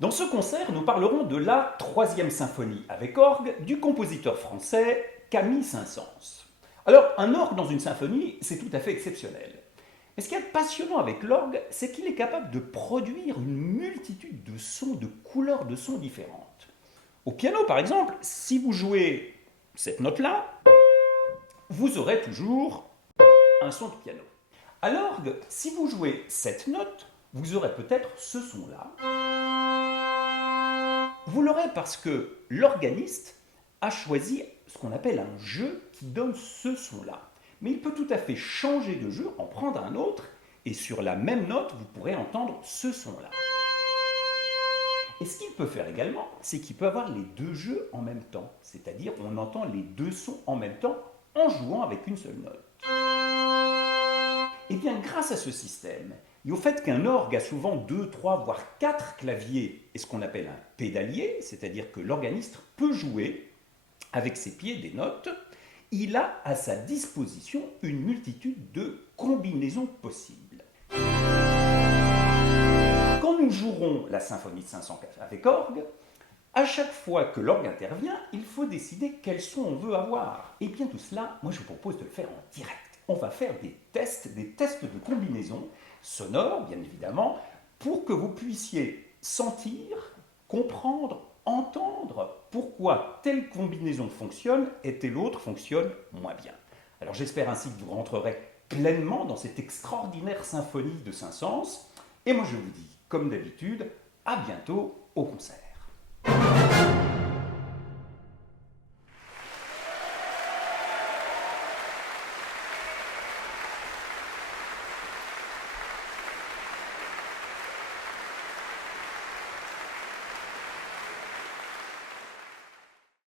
Dans ce concert, nous parlerons de la troisième symphonie avec orgue du compositeur français Camille Saint-Saëns. Alors, un orgue dans une symphonie, c'est tout à fait exceptionnel. Mais ce qui est passionnant avec l'orgue, c'est qu'il est capable de produire une multitude de sons, de couleurs de sons différentes. Au piano, par exemple, si vous jouez cette note-là, vous aurez toujours un son de piano. À l'orgue, si vous jouez cette note, vous aurez peut-être ce son-là. Vous l'aurez parce que l'organiste a choisi ce qu'on appelle un jeu qui donne ce son-là. Mais il peut tout à fait changer de jeu, en prendre un autre, et sur la même note, vous pourrez entendre ce son-là. Et ce qu'il peut faire également, c'est qu'il peut avoir les deux jeux en même temps. C'est-à-dire, on entend les deux sons en même temps en jouant avec une seule note. Et bien, grâce à ce système, et au fait qu'un orgue a souvent 2, 3, voire 4 claviers et ce qu'on appelle un pédalier, c'est-à-dire que l'organiste peut jouer avec ses pieds des notes, il a à sa disposition une multitude de combinaisons possibles. Quand nous jouerons la symphonie de Saint-Saëns avec orgue, à chaque fois que l'orgue intervient, il faut décider quel son on veut avoir. Et bien tout cela, moi je vous propose de le faire en direct. On va faire des tests de combinaison sonore, bien évidemment, pour que vous puissiez sentir, comprendre, entendre pourquoi telle combinaison fonctionne et telle autre fonctionne moins bien. Alors j'espère ainsi que vous rentrerez pleinement dans cette extraordinaire symphonie de Saint-Saëns. Et moi je vous dis, comme d'habitude, à bientôt au concert.